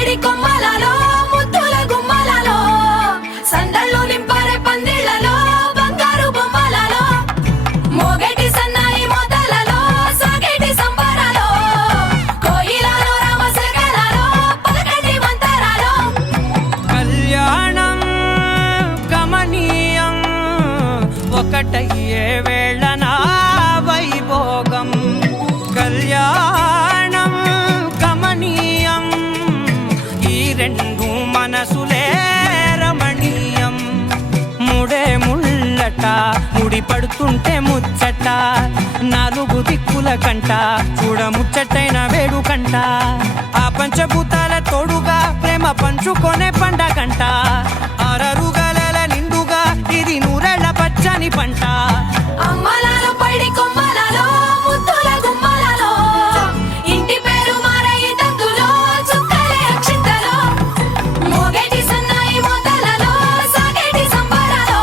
పైడి కొమ్మలలో ముద్దుల గుమ్మలలో సందళ్ళు నింపరే పందిళ్లలో బంగారు బొమ్మలలో మోగేటి సన్నాయి మోతలలో సాగేటి సంబరాలో కోయిలలో రామశకలలో పలకటి మంతరాలో కళ్యాణం గమనీయం ఒకటయ్యే వేళ నా వైభోగం కళ్యాణం గమనీయం ఈ రెండు మనసులే రమణీయం ముడే ముళ్ళట ముడి పడుతుంటే ముచ్చట నాలుగు దిక్కుల కంట చూడ ముచ్చటైన వేడుకంట ఆ పంచభూతాల తోడుగా ప్రేమ పంచుకొనే పండగంట ఆరరుగల నిండుగా ఇది నూరెళ్ళ పచ్చని పంట అమ్మలలో పైడి కొమ్మలలో ముద్దుల గుమ్మలలో ఇంటి పేరు మారయి తందులో చుక్కలే అక్షింతలో మోగేటి సన్నాయి మోతలలో సాగేటి సంబరాలో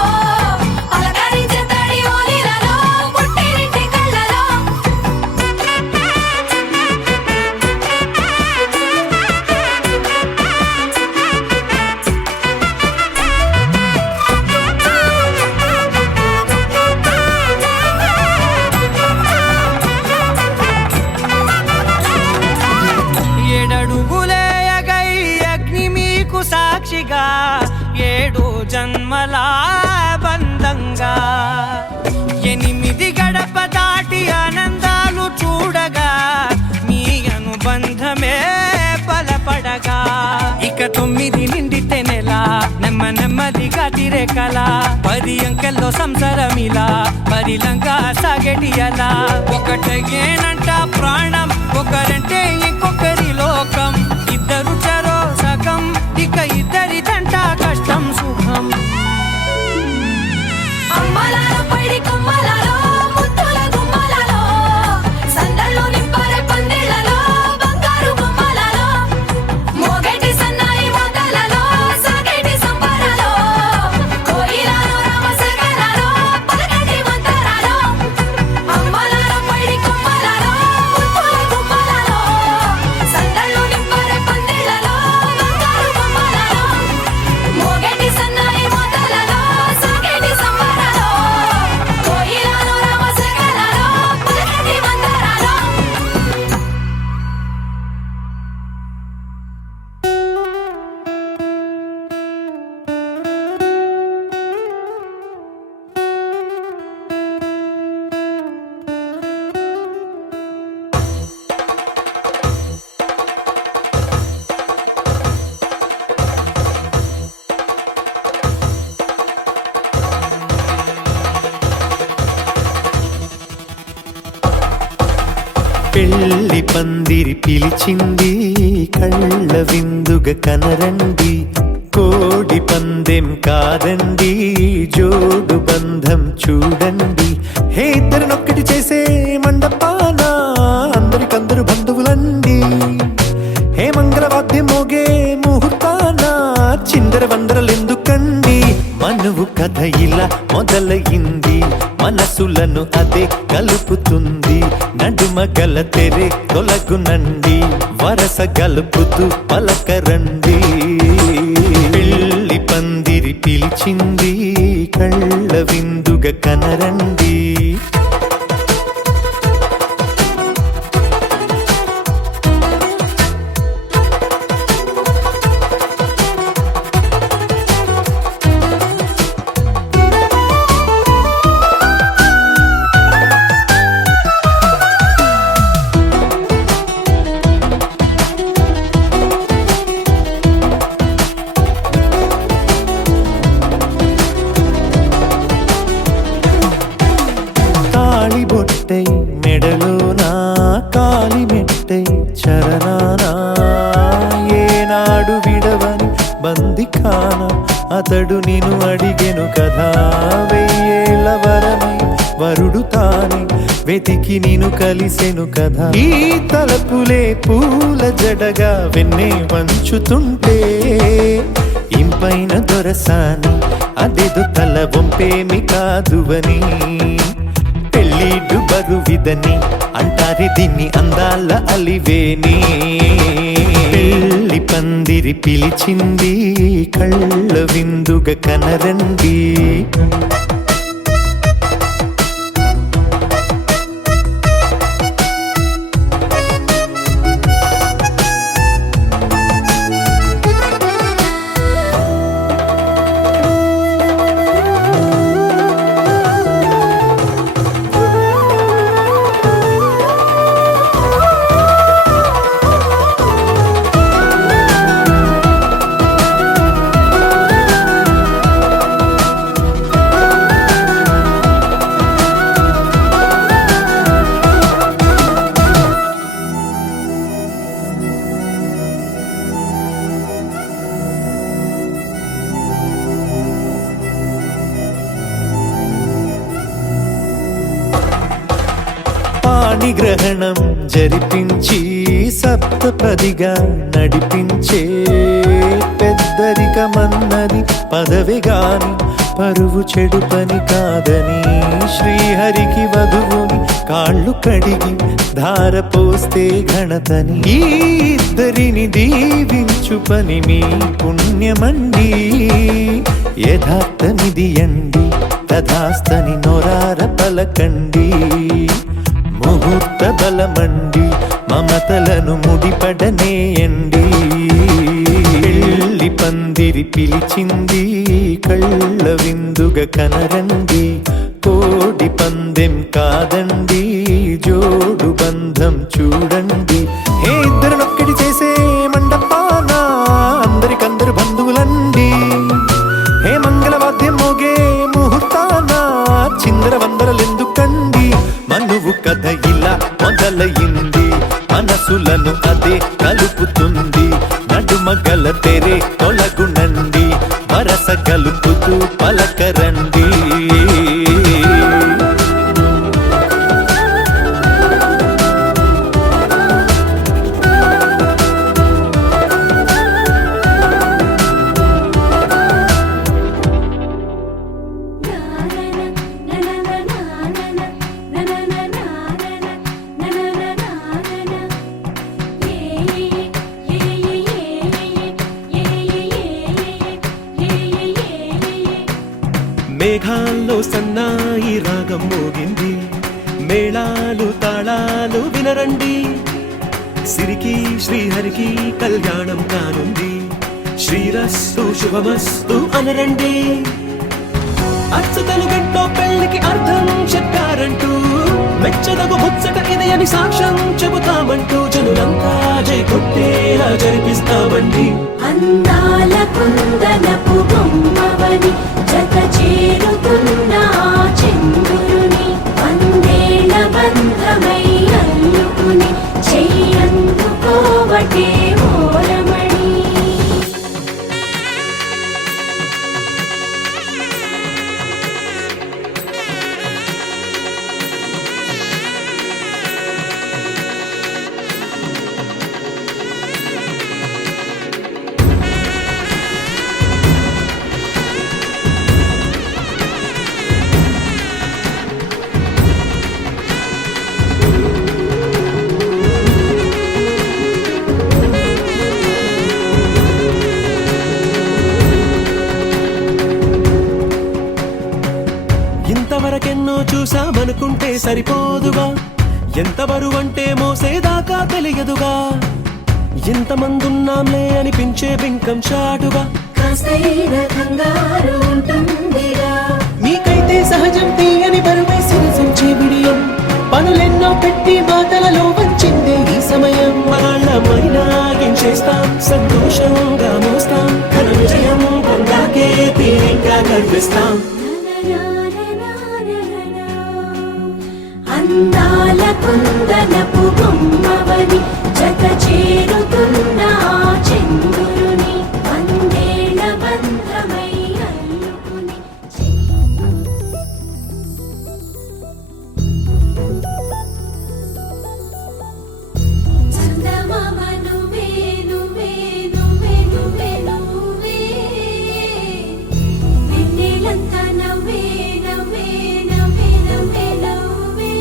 పలకరించే తడి ఓలిలలో పుట్టినింటి కళ్ళలో ఏడడుగులే ఎగై అగ్ని మీకు సాక్షిగా ఏడు జన్మల బంధంగా ఎనిమిది గడప దాటి ఆనందాలు చూడగా మీ అనుబంధమే బలపడగా ఇక 9 నిండితే నెల నెమ్మదిగా తిరేకల 10 అంకెల్లో సంసారమిలా పరిలంగా సాగేటియలా ఒకటేనంట ప్రాణం ఒకరంటే ఇంకొకరి లోకం ఇద్దరు చరో సగం ఇక ఇద్దరిదంట కష్టం సుఖం అమ్మలలో పైడి కొమ్మలలో ముద్దుల గుమ్మలలో సందళ్ళు నింపరే పందిళ్లలో బంగారు బొమ్మలలో మోగేటి సన్నాయి మోతలలో సాగేటి సంబరాలో కోయిలలో రామశకలలో పలకటి మంతరాలో అమ్మలలో పైడి కొమ్మలలో ముద్దుల గుమ్మలలో సందళ్ళు నింపరే పందిళ్లలో బంగారు బొమ్మలలో మోగేటి సన్నాయి మోతలలో సాగేటి సంబరాలో కోయిలలో రామశకలలో పలకటి మంతరాలో పెళ్లి పందిరి పిలిచింది కళ్ళ విందుగ కనరండి కోడి పందెం కాదండి జోడు బంధం చూడండి హే ఇద్దరినొక్కటి చేసే మండపాన అందరికందరు బంధువులండి హే మంగళవాద్యం మోగే ముహూర్తాన చిందర వందరలెందుకండి మనువు కథ ఇలా మొదలయింది మనసులను అదే కలుపుతుంది నడుమ గల తెరే తొలగునండి వరస గలుపుతూ పలకరండి పెళ్లి పందిరి పిలిచింది కళ్ళ విందుగ కనరండి బొట్టై మెడలో నా కాలి మెట్టై చరణానా ఏనాడు విడవని బందిఖాన అతడు నిన్ను అడిగెను కదా 1000 ఏళ్ల వరమై వరుడు తానే వెతికి నిన్ను కలిసెను కదా ఈ తలపులే పూల జడగా వెన్నే వంచుతుంటే ఇంపైన దొరసాని అదేదో తల వంపేమి కాదువని పెళ్ళి బరువిదని అంటారే దీన్ని అందాల అలివేని. పెళ్లి పందిరి పిలిచింది కళ్ళ విందుగా కనరండి. గ్రహణం జరిపించి సప్తపదిగా నడిపించే పెద్దరికమన్నది పదవి గాని పరువు చెడు పని కాదని శ్రీహరికి వధువుని కాళ్ళు కడిగి ధార పోస్తే ఘనతని. ఈ ఇద్దరిని దీవించు పని మీ పుణ్యమండి. యథార్థమిది అండి తథాస్తని నొరార పలకండి. ముహూర్త బలమండి మమతలను ముడిపడనేయండి. పెళ్లి పందిరి పిలిచింది కళ్ళ విందుగా కనరండి. కోడి పందెం కాదండి జోడు బంధం చూడండి. హే ఇద్దరినొక్కటి చేసే మండపాన అందరికందరు బంధువులండి. హే మంగళవాద్యం మోగే ముహూర్తాన చిందర వందరలెందుకండి. మనువు కథ ఇలా మొదలయింది మనసులను అదే కలుపుతుంది. నడుమగల తెరే తొలగునండి వరస కలుపుతూ పలకరండి. మేఘాల్లో సన్నాయి రాగం మోగింది. మేళాలు తాళాలు వినరండి. సిరికి శ్రీహరికి కళ్యాణం కానుంది. శ్రీరస్తు శుభమస్తు అనరండి. అచ్చతలు గంటో పెళ్లికి అర్థం చెప్పారంటూ మెచ్చదగు ముచ్చట ఇది అని సాక్ష్యం చెబుతామంటూ జనులంతా జై కొట్టేలా జరిపిస్తామండి. అందాల కుందనపు బొమ్మవని జత చేరుతున్న చంద్రుని వందేళ్ల బంధమై అల్లుకుని చెయ్యందుకోవటే ఓరమణి. ఇంతవరకెన్నో చూసామనుకుంటే సరిపోదుగా. ఎంత బరువంటే మోసేదాకా తెలియదుగా. ఇంతమందున్నాంలే అనిపించే బింకం చాటుగా. మీకైతే సహజం తీయని బరువై సిరిసించే బిడియం. పనులెన్నో పెట్టి మాటలలో వంచిందే ఈ సమయం. వాళ్ళమైనా ఏం చేస్తాం సంతోషంగా మోస్తాం. ఘన విజయం పొందాకే తీరిగ్గా కనిపిస్తాం. అందాల కుందనపు బొమ్మవని జత చేరుతున్న చంద్రుని వందేళ్ల బంధమై అల్లుకుని చందమామ నువ్వే నువ్వే నువ్వే నువ్వే నువ్వే వెన్నెలంతా నవ్వే నవ్వే నవ్వే నవ్వే నవ్వే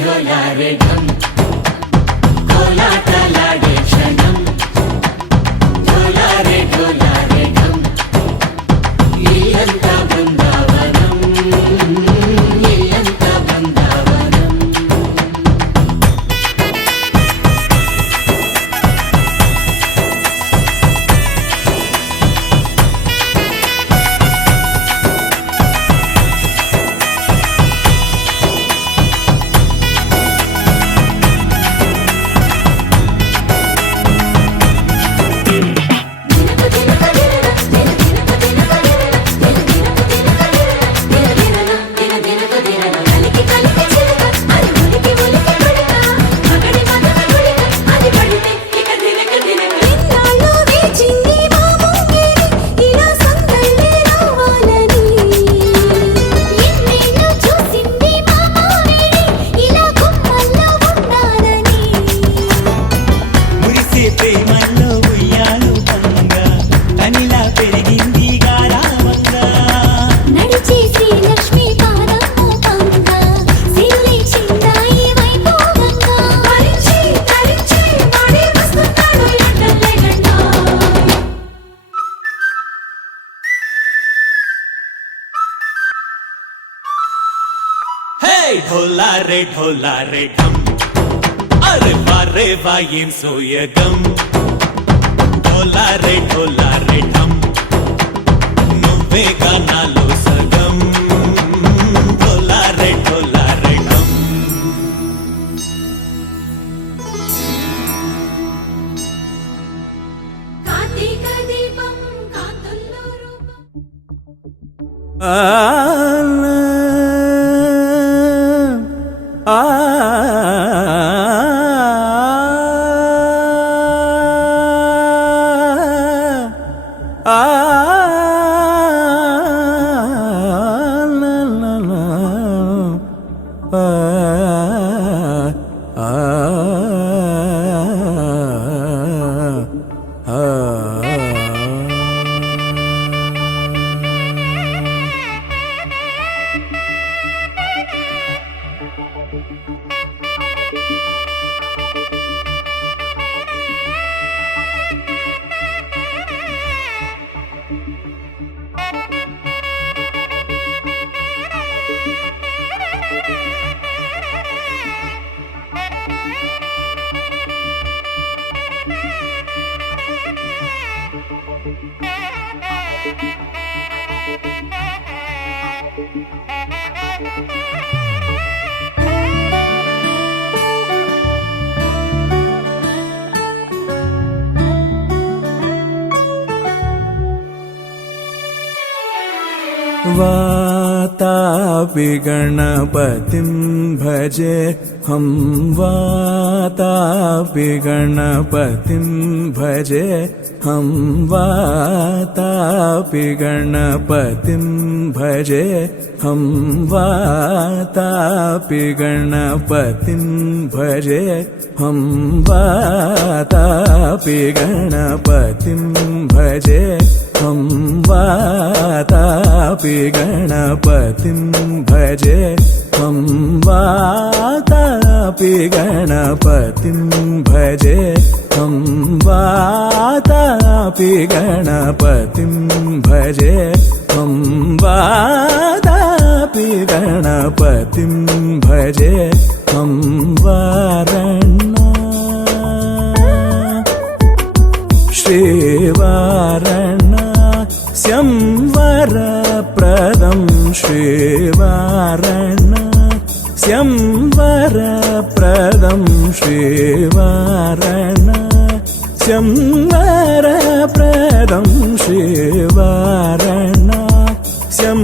ढोलारे ढम कोलाटलाडे क्षणम ढोलारे ढम इल्लंता बृंदावनम इल्लंता बृंदावनम ढोलारे ढम अरे वाह ఏం సోయగం ढोलारे ढम నువ్వే గానాలో సగం ढोलारे ढम కార్తీక దీపం కాంతుల్లో రూపం वातापि गणपतिं भजे हम वातापि गणपतिं भजे हम वातापि गणपतिं भजे हम वातापि गणपतिं भजे हम वातापि गणपतिं भजे हम वातापि गणपतिं भजे हम वातापि गणपतिं भजे हम वातापि गणपतिं भजे हम वातापि गणपतिं भजे हम वारणा श्रीवारणा स्यंवरप्रदं श्रीवारणा स्यंवरप्रदं श्रीवारणा स्यंवरप्रदं श्रीवारणा स्यंवरप्रदं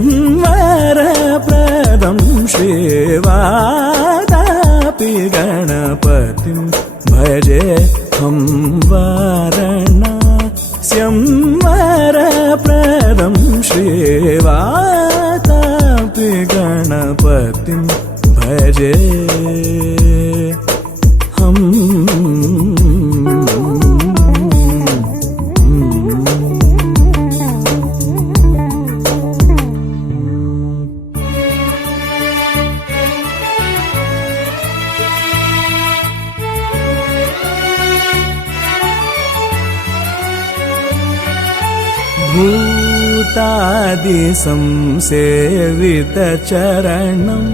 श्रीवातापि गणपतिं भजे हम वारणा स्यंवरप्रदं श्रीवातापि गणपतिं भजे हम भूतादि संसेवित चरणम्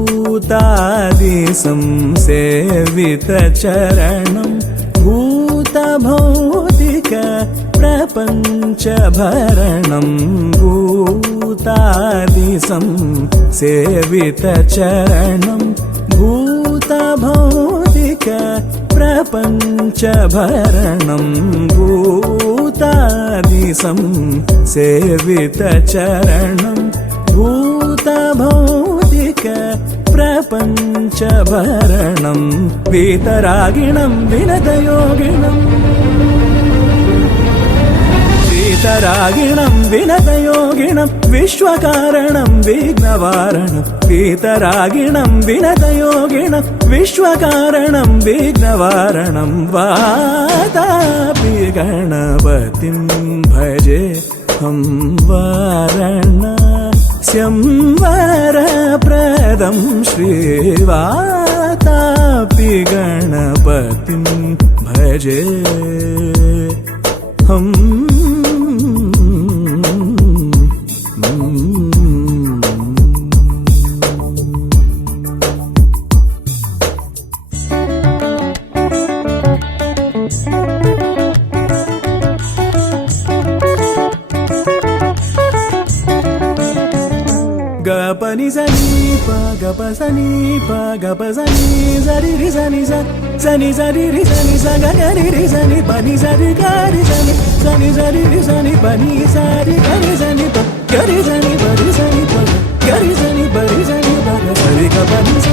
भूतादि संसेवित चरणम् भूतभौतिक प्रपञ्च भरणम् भूतादि संसेवित चरणम् भूतभौतिक प्रपञ्च भरणम् भूतादि संसेवित चरणम् भूतभौतिक प्रपञ्च भरणम् वीतरागिणम् विनतयोगिनम् वीतरागिणम् विनतयोगिनम् विश्वकारणम् विघ्नवारणम् वीतरागिणम् विनतयोगिनम् विश्वकारणम् विघ्नवारणम् वातापि गणपतिम् भजे हम वारणस्यं वरप्रदं श्रीवातापि गणपतिं भजे हम गपनि सनि प गप सनि प गप सनि सरि रि सनि सनि सरि रि सनि स ग रि रि सनि पनि सरि ग रि सनि सनि सरि रि सनि पनि सरि ग रि सनि प ग रि सनि प रि सनि प ग रि सनि प रि सनि प ग सरि ग पनि स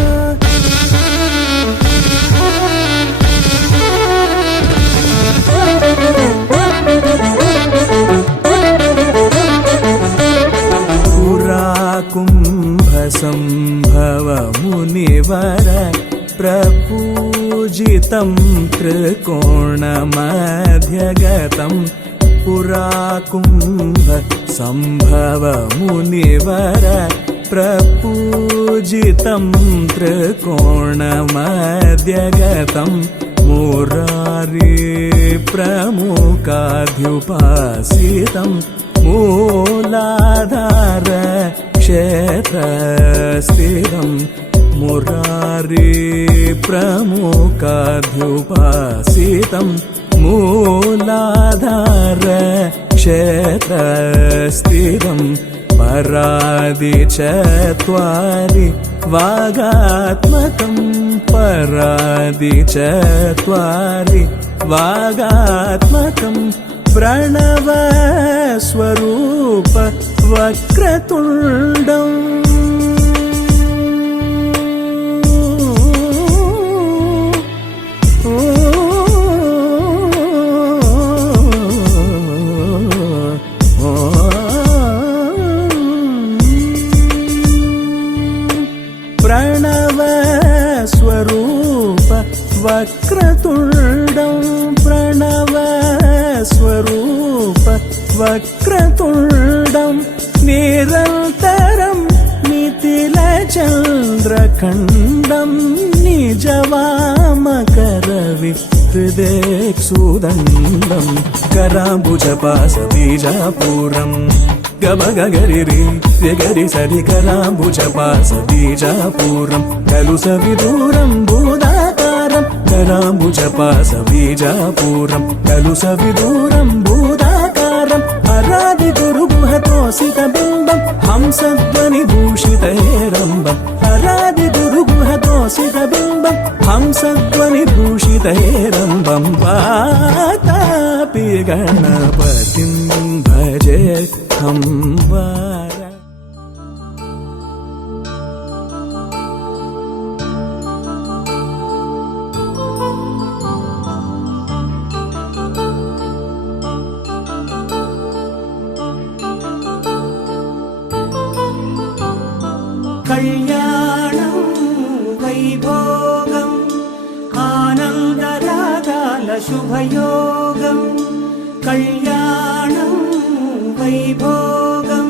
कुम्भसम्भव मुनिवर प्रपूजितं त्रिकोणमध्यगतं पुरा कुम्भसम्भव मुनिवर प्रपूजितं त्रिकोणमध्यगतं मुरारी प्रमुखाध्युपासितं मूलाधार क्षेत्रस्थितं मुरारी प्रमुखाध्युपासितं मूलाधार क्षेत्रस्थितं परादि चत्वारि वागात्मकं परादि चत्वारि वागात्मकं प्रणव स्वरूप वक्रतुण्डम् प्रणव स्वरूप वक्रतुण्डं प्रणव स्वरूप वक्रतुण्डं निरन्तरं नितिलचन्द्रखण्डं निजवामकरविहृदेक्षुदण्डं कराम्बुजपाशबीजापूरं गमगगरिरि गरि सरि कराम्बुजपाशबीजापूरं खलु सविदूरं भूदाकारं कराम्बुजपाशबीजापूरं खलु सविदूरं भूदाकारं हरादि गुरुगुहतोषितबिम्बं हंसध्वनिभूषितैरम्बं हरादि गुरुगुहतोषितबिम्बं हंसध्वनिभूषितैरम्बं वातापि गणपतिं भजे हम वार कल्याणं वैभोगं आनन्दरागाल शुभयोगं कल्याणं वैभोगं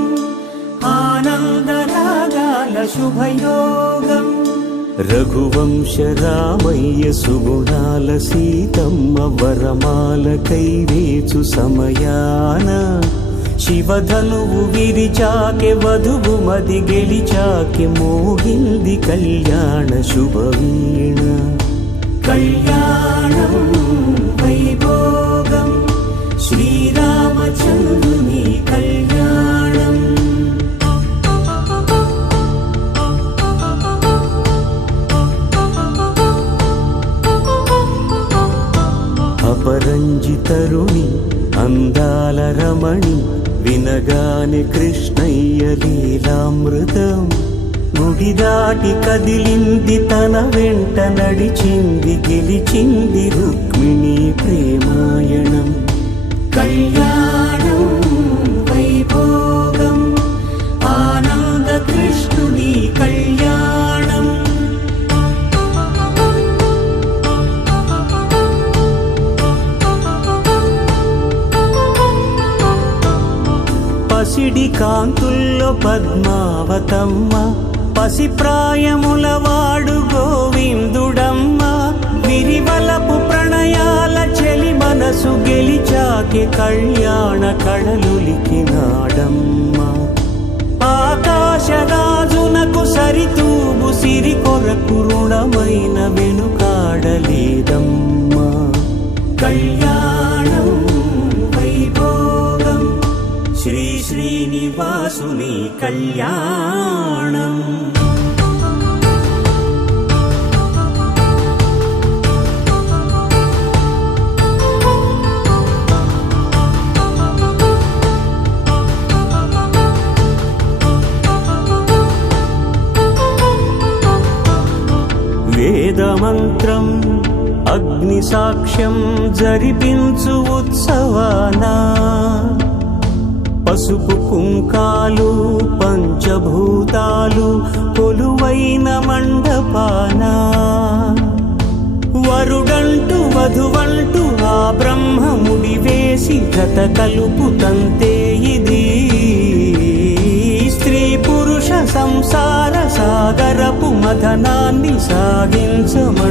आनन्दरागाल शुभयोगं రఘువంశ రామయ్య సుగుణాల సీతమ్మ వరమాల కైవేచు సమయాన శివధనువు విరిచాకె వధువు మది గెలిచాకె మోగింది కళ్యాణ శుభవీణ కళ్యాణం వైభోగం శ్రీరామచంద్రుని కళ్యాణం అపరంజితరుణి అందాల రమణి వినగానే కృష్ణయ్య లీలామృతం గుడి దాటి కదిలింది తన వెంట నడిచింది గెలిచింది రుక్మిణి ప్రేమాయణం కళ్యాణం వైభోగం ఆనంద కృష్ణుని కళ్యాణం పసిడి కాంతుల్లో పద్మావతమ్మ పసిప్రాయముల వాడు గోవిందుడమ్మ విరివలపు ప్రణయాల చెలి మనసు గెలిచాకే కళ్యాణ కళలులికినాడమ్మ ఆకాశరాజునకు సరితూబు సిరి కొరకు రుణమైన వెనుకాడలేదమ్మా కళ్యాణం వైభోగం శ్రీ శ్రీనివాసుని కళ్యాణం వేదమంత్రం అగ్ని సాక్ష్యం జరిపించు ఉత్సవానా పసుపు కుంకాలు పంచభూతాలు కొలువైన మండపాన వరుడంటూ వధువంటూ ఆ బ్రహ్మముడి వేసి జత కలుపుతంతే ఇది స్త్రీ పురుష సంసార సాగరపు మథనాన్ని సాగించమంటున్నది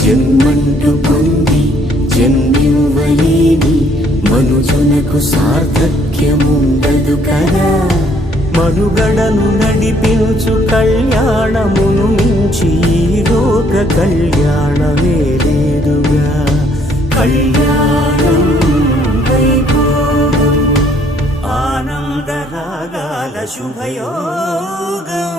జన్మంటూ పొంది జన్మివ్వలేని మనుజునకు సార్థక్యముండదు కదా మనుగడను నడిపించు కళ్యాణమును మించి ఈ లోక కళ్యాణమే లేదుగా కళ్యాణం వైభోగం ఆనంద రాగాల శుభయోగం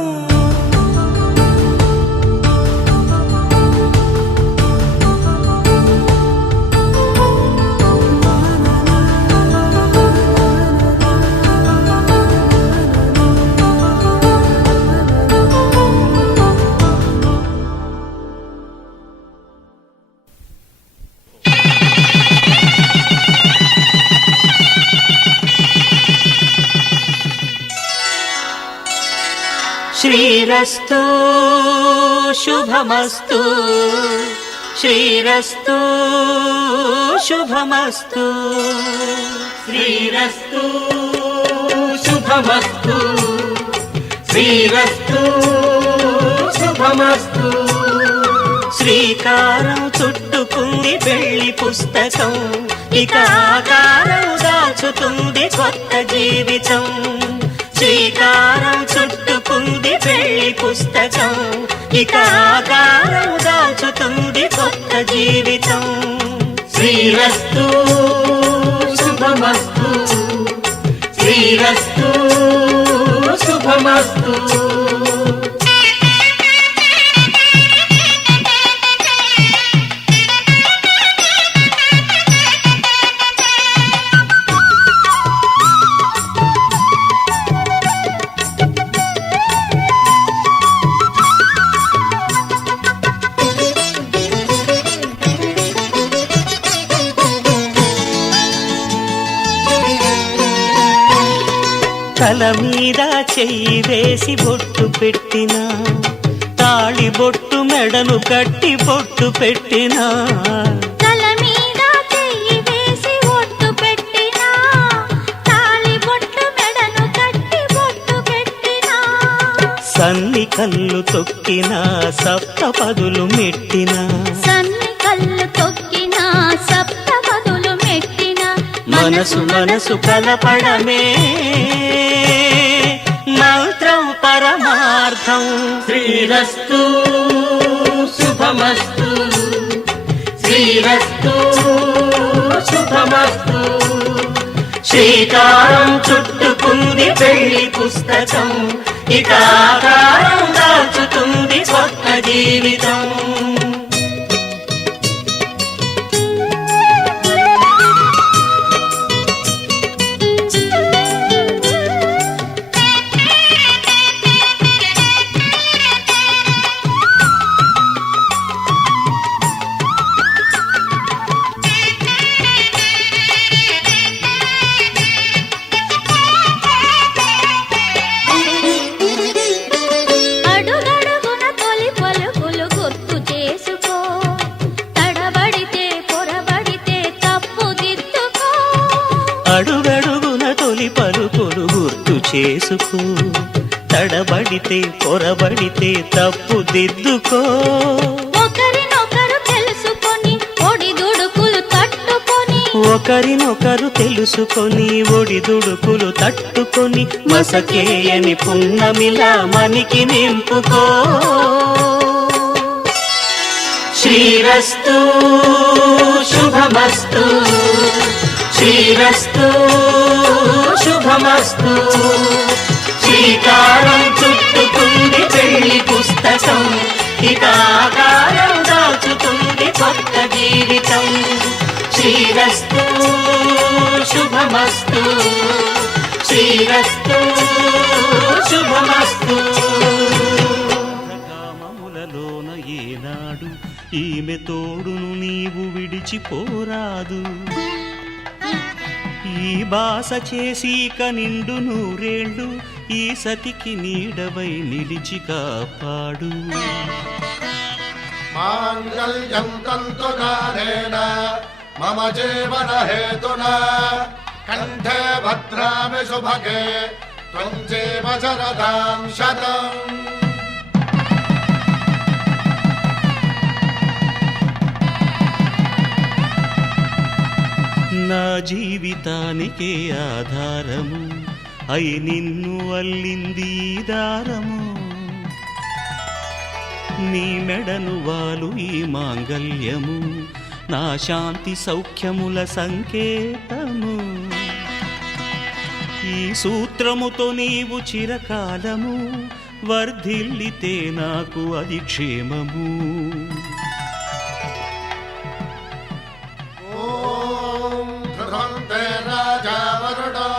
శ్రీరస్తు శుభమస్తు శ్రీరస్తు శుభమస్తు శ్రీరస్తు శుభమస్తు శ్రీరస్తు శుభమస్తు శ్రీకారం చుట్టుకుంది పెళ్లి పుస్తకం ఇక ఆకారం దాచుతుంది కొత్త జీవితం శ్రీకారం చుట్టుకుంది పెళ్లి పుస్తకం ఇక ఆకారం దాచుతుంది కొత్త జీవితం శ్రీరస్తు శుభమస్తు శ్రీరస్తు శుభమస్తు తల మీద చెయ్యి వేసి బొట్టు పెట్టినా తాళి బొట్టు మెడను కట్టి బొట్టు పెట్టినా తల మీద చెయ్యి వేసి బొట్టు పెట్టినా తాళి బొట్టు మెడను కట్టి బొట్టు పెట్టినా కళ్ళు తొక్కిన సప్తపదులు మెట్టిన సన్ని కళ్ళు తొక్కిన సప్తపదులు మెట్టిన మనసు మనసు కలపడమే మంత్రం పరమార్థం. శ్రీరస్తు శుభమస్తు శ్రీరస్తు శుభమస్తు. శ్రీకారం చుట్టుకుంది పెళ్లి పుస్తకం, ఇక ఆకారం దాచుతుంది కొత్త జీవితం. అడుగడుగున తొలి పలుకులు గుర్తు చేసుకో, తడబడితే పొరబడితే తప్పు దిద్దుకో. అడుగడుగున తొలి పలుకులు గుర్తు చేసుకో, తడబడితే పొరబడితే తప్పు దిద్దుకో. ఒకరినొకరు తెలుసుకొని ఒడిదుడుకులు తట్టుకొని, ఒకరినొకరు తెలుసుకొని ఒడిదుడుకులు తట్టుకొని మసకేయని పున్నమిలా మనికి నింపుకో. శ్రీరస్తు శుభమస్తు శ్రీరస్తు శుభమస్తు. శ్రీకారం చుట్టుకుంది పెళ్లి పుస్తకం, ఇక ఆకారం దాచుతుంది కొత్త జీవితం. శ్రీరస్తు శుభమస్తు శ్రీరస్తు శుభమస్తు. కామములలోన ఏనాడు ఈమె తోడును నీవు విడిచిపోరాదు. ఈ బాస చేసి నిండు నూరేళ్ళు ఈ సతికి నీడవై నిలిచి కాపాడు. మాంగళ్యం తంతునానేన మమ జీవన హేతునా కంఠే భద్రామి శుభగే త్వం జీవ శరదాం శతం. నా జీవితానికే ఆధారము అయి నిన్ను అల్లింది ఈ దారము. నీ మెడను వాలు ఈ మాంగల్యము నా శాంతి సౌఖ్యముల సంకేతము. ఈ సూత్రముతో నీవు చిరకాలము వర్ధిల్లితే నాకు అది క్షేమము. ఓం ధ్రువంతే రాజా వరుడో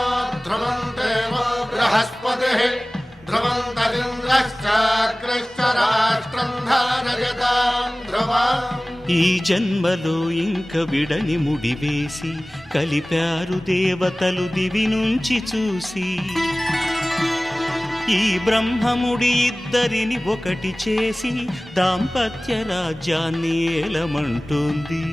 ధ్రువంతే వో బృహస్పతిః ధ్రువంతరింద్రశ్చాగ్రశ్చ రాష్ట్రం ధారయతాం ధ్రువం. ఈ జన్మలో ఇంక విడని ముడివేసి కలిపారు దేవతలు దివి నుంచి చూసి. ఈ బ్రహ్మముడి ఇద్దరిని ఒకటి చేసి దాంపత్య రాజ్యాన్ని ఏలమంటోంది.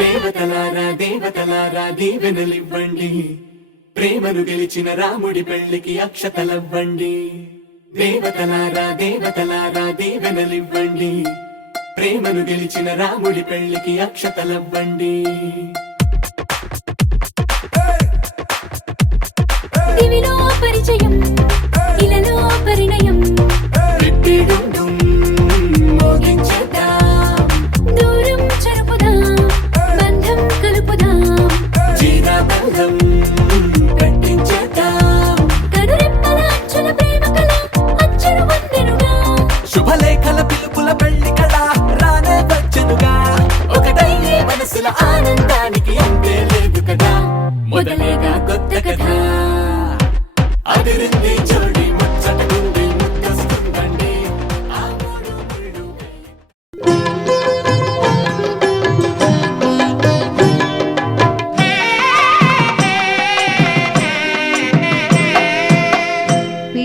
దేవతలారా దేవతలారా దీవెనలివ్వండి, ప్రేమను గెలిచిన రాముడి పెళ్లికి అక్షతలవ్వండి. దేవతలారా దేవతలారా దీవెనలివ్వండి, ప్రేమను గెలిచిన రాముడి పెళ్లికి అక్షతలవ్వండి. దివిలో పరిచయం ఇలలో పరిణయం, రిట్టిడుండుం మోగించేద్దాం, దూరం చెరుపుదాం బంధం కలుపుదాం, జీరాబంధం కట్టించేద్దాం. కనురెప్పల అంచుల ప్రేమ కళ అచ్చరు వందెనుగా, శుభలేఖల పిలుపుల పెళ్లి కదా రానే వచ్చనుగా. ఒకటయ్యే మనసుల ఆనందానికి అంతే లేదు కదా, మొదలేగా కొత్త కథ అదిరింది జోడి ముచ్చటకుంది ముద్దస్తుందండి ఆ మూడు ముళ్ళు.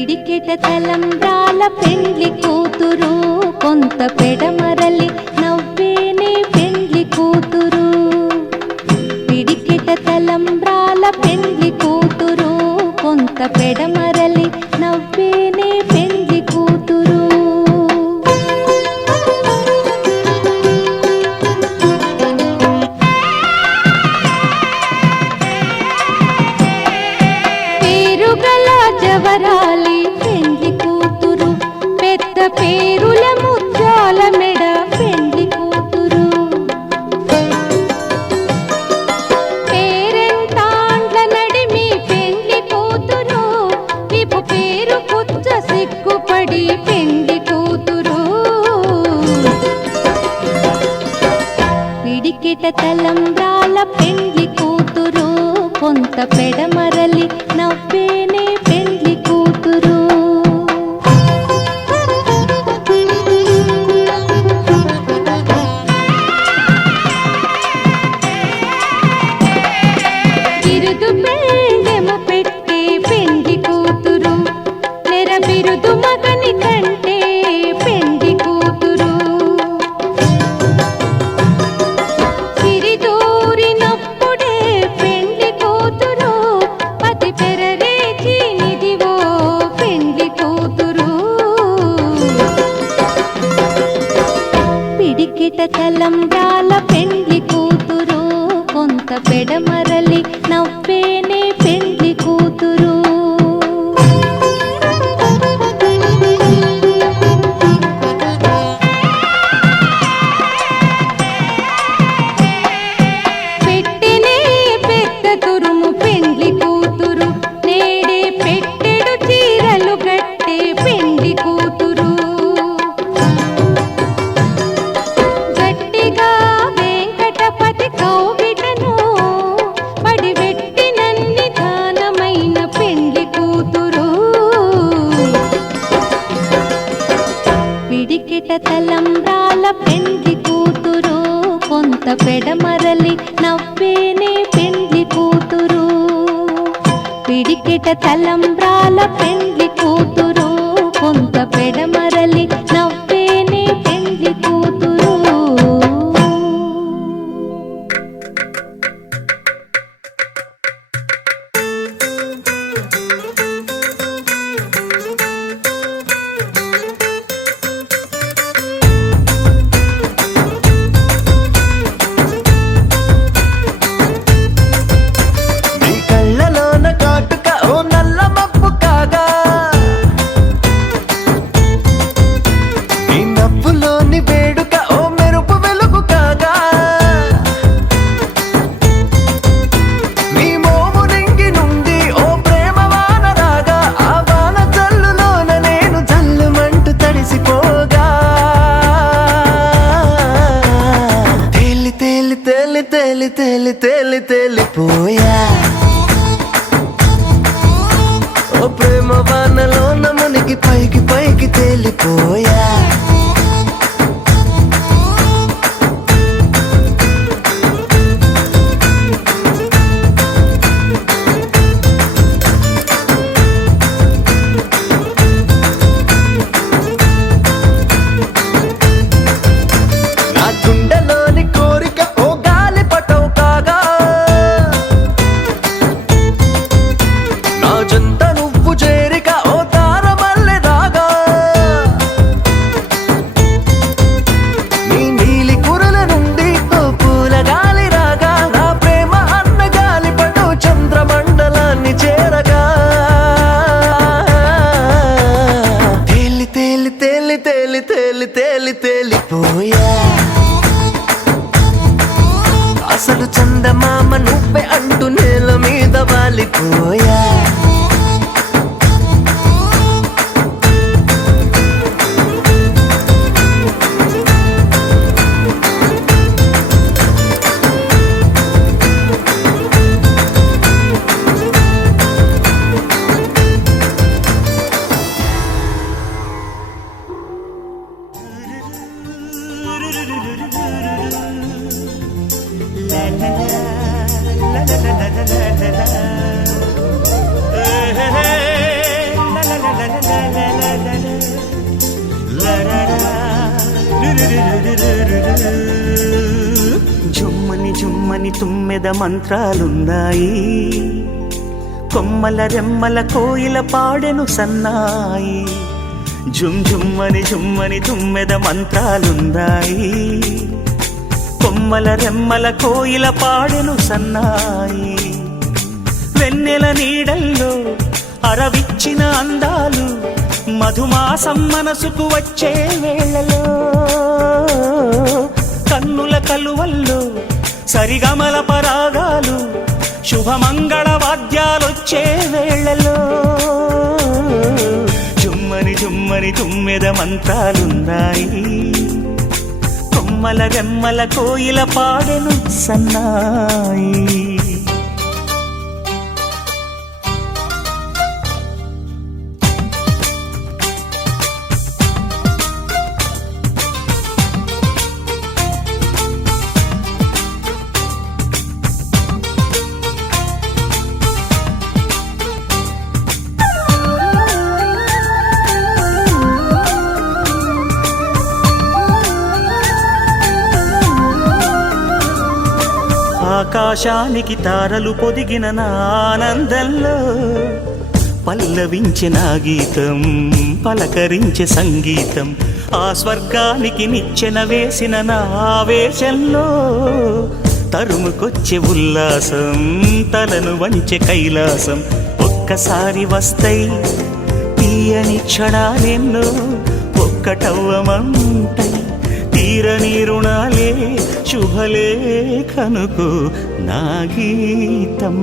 పిడికెట తలంబ్రాల పెండ్లి కూతురు కొంత పెడమరలి నవ్వేనే పెండ్లి కూతురు పిడికెట తలంబ్రాల పెండ్లి కూతురు కొంత పెడమరలి నవ్వేనే పెండ్లి కూతురు పేరుగల జవరాలి పెండ్లి కూతురు పెద్ద పేరుల ముత్యాల మెడ పెండ్లి కూతురు పేరెంటాండ్ల నడిమి పెండ్లి కూతురు విపు పేరు పుచ్చ సిగ్గుపడి పెండ్లి కూతురు పిడికిట తలంబ్రాల పెండ్లి కూతురు కొంత పెడమరలి నవ్వేనే పెండ్లి కూతురు బిరుదు పెండెము పెట్టే పెండ్లి కూతురు నెర బిరుదు మగని కంటే పెండ్లి కూతురు సిరిదూరినప్పుడే పెండ్లి కూతురు పతి పెరరేచి నిదివో పెండ్లి కూతురు పిడికిట తలంబ్రాల పెండ్లి కూతురు కొంత పెడమరలి నవ్వేనే పెండ్లి కూతురు పెట్టెనే పెద్ద తురుము పెండ్లి కూతురు నేడే పెట్టెడు చీరలు కట్టే పెండ్లి కూతురు గట్టిగా వెంకటపతి కౌగిటను పడివెట్టినన్ని దానమైన పెండ్లి కూతురు పిడికిట తలంబ్రాల పెండ్లి కూతురు కొంత పెడమరలి నవ్వేనే పెండ్లి కూతురు పిడికిట తలంబ్రాల పెండ్లి కూతురు కొంత పెడమరలి నవ్వేనే పెండ్లి కూతురు నీ కళ్ళలోన కాటుక ఓ నల్ల మబ్బు కాగా నీ నవ్వులోని వేడుక ఓ మెరుపు వెలుగు కాగా నీ మోము రింగి నుండి ఓ ప్రేమ వాన రాగా ఆ వాన జల్లులోన నేను జల్లుమంటూ తడిసిపోగా తేలి తేలి తేలి తేలి తేలి తేలి తేలిపోయా ఓ ప్రేమ వానలోన మునిగి పైకి పైకి తేలిపోయా నా గుండెలోని కోరిక ఓ గాలి పటవు కాగా నా జంట నువ్వు చేరిక ఓ తారమల్లె రాగా జుమ్మని జుమ్మని తుమ్మెద మంత్రాలున్నాయి, కొమ్మల రెమ్మల కోయిల పాడెను సన్నాయి. జుమ్ జుమ్మని జుమ్మని తుమ్మెద మంత్రాలున్నాయి, కొమ్మల రెమ్మల కోయిల పాడెను సన్నాయి. వెన్నెల నీడల్లో అరవిచ్చిన అందాలు, మధుమాసం మనసుకు వచ్చే వేళలో, కన్నుల కలువల్లో సరిగమల పరాగాలు, శుభమంగళ వాద్యాలొచ్చే వేళలో. జుమ్మని జుమ్మని తుమ్మెద మంత్రాలున్నాయి, కొమ్మల రెమ్మల కోయిల పాడెను సన్నాయి. ఆకాశానికి తారలు పొదిగిన నా ఆనందంలో, పల్లవించే నా గీతం పలకరించే సంగీతం. ఆ స్వర్గానికి నిచ్చెన వేసిన నా ఆవేశంలో, తరుముకొచ్చే ఉల్లాసం తలను వంచే కైలాసం. ఒక్కసారి వస్తై తీయని క్షణాలెన్నో, ఒక్కటవ్వమంటై తీరని రుణాలే శుభలేఖనుకు నా గీతం.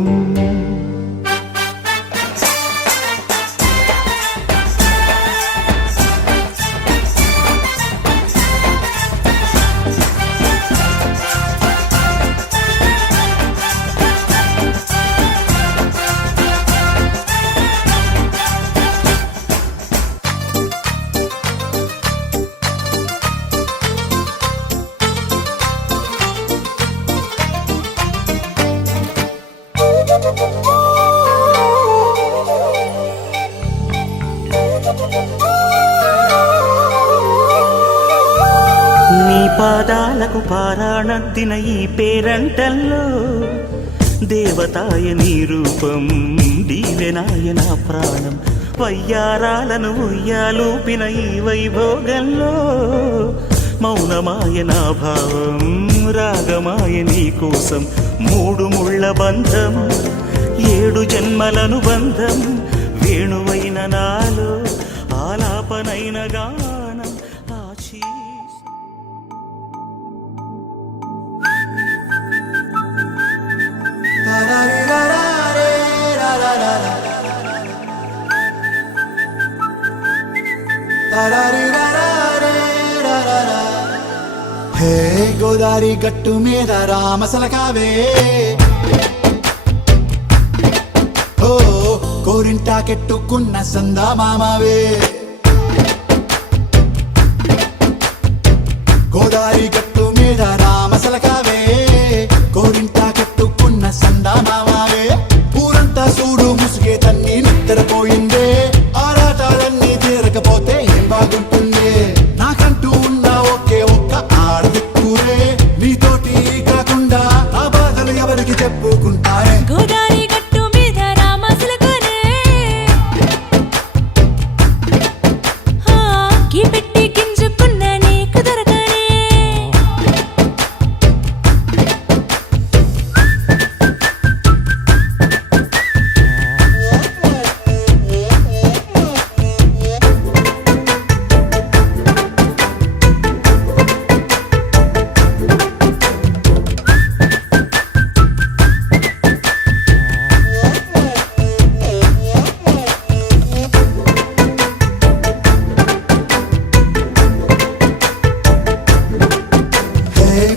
నీ పాదాలకు పారాణద్దిన ఈ పేరంటల్లో, దేవతాయ నీ రూపం దీవెనాయ నా ప్రాణం. వయ్యారాలను ఉయ్యాలూపిన ఈ వైభోగంలో, మౌనమాయ నా భావం రాగమాయ నీ కోసం. మూడు ముళ్ళ బంధం 7 జన్మలను బంధం, వేణువైన నాలో ఆలాపనైన గానం ఆశీస్. హే గోదారి గట్టు మీద రామసలకావే, ఓ కోరింటాకెట్టుకున్న సందా మామావే. గోదారి గట్టు మీద రామసలకావే, కోరింటాకెట్టుకున్న సందా మామావే. ఊరంతా చూడు ముసుగే తన్ని నిద్రపోయిందే, ఆరాటాలన్నీ తీరకపోతే ఏం బాగుంటుందే. నాకంటూ ఉన్న ఒకే ఒక్క ఆడదిక్కురే, నీతోటి కాకుండా ఆ బాధలు ఎవరికి చెప్పుకుంటారే. గోదారి గట్టు మీద రామసులకునే, కీ పెట్టి గింజుకున్న నీకు దొరకనే.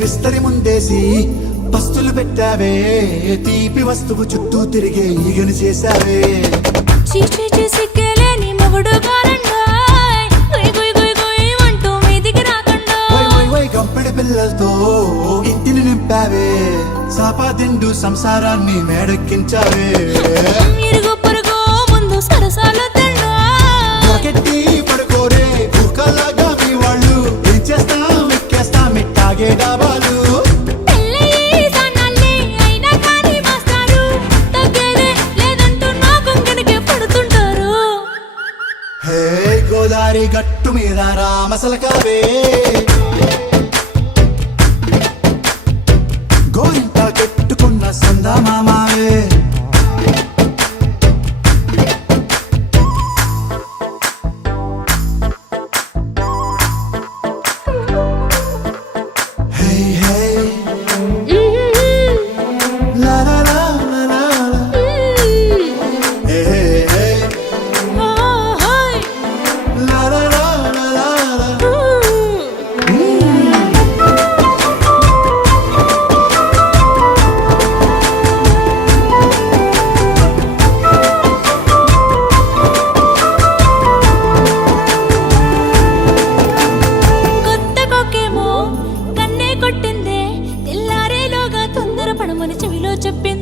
విస్తరి ముందేసి పస్తులు పెట్టావే, తీపి వస్తువు చుట్టూ తిరిగే ఈగను చేశావే. చీచి సిగ్గలేని మొగుడు కారండాయ్, గుయ్ గుయ్ గుయ్ గుయ్ అంటూ మీదికి రాకండా. వై వై వై గంపెడి పిల్లలతో ఇంటిని నింపావే, సాపాదిండు సంసారాన్ని మేడెక్కించావే. ఇరుగు పొరుగు ముందు సరసాల తండా, గోదారి గట్టు మీద రామసలకావే గోరింట కట్టుకున్న సందా మామావే కొత్త కొక్కేమో కన్నే కొట్టిందే తెల్లారేలోగా తొందరపడమని చెవిలో చెప్పింది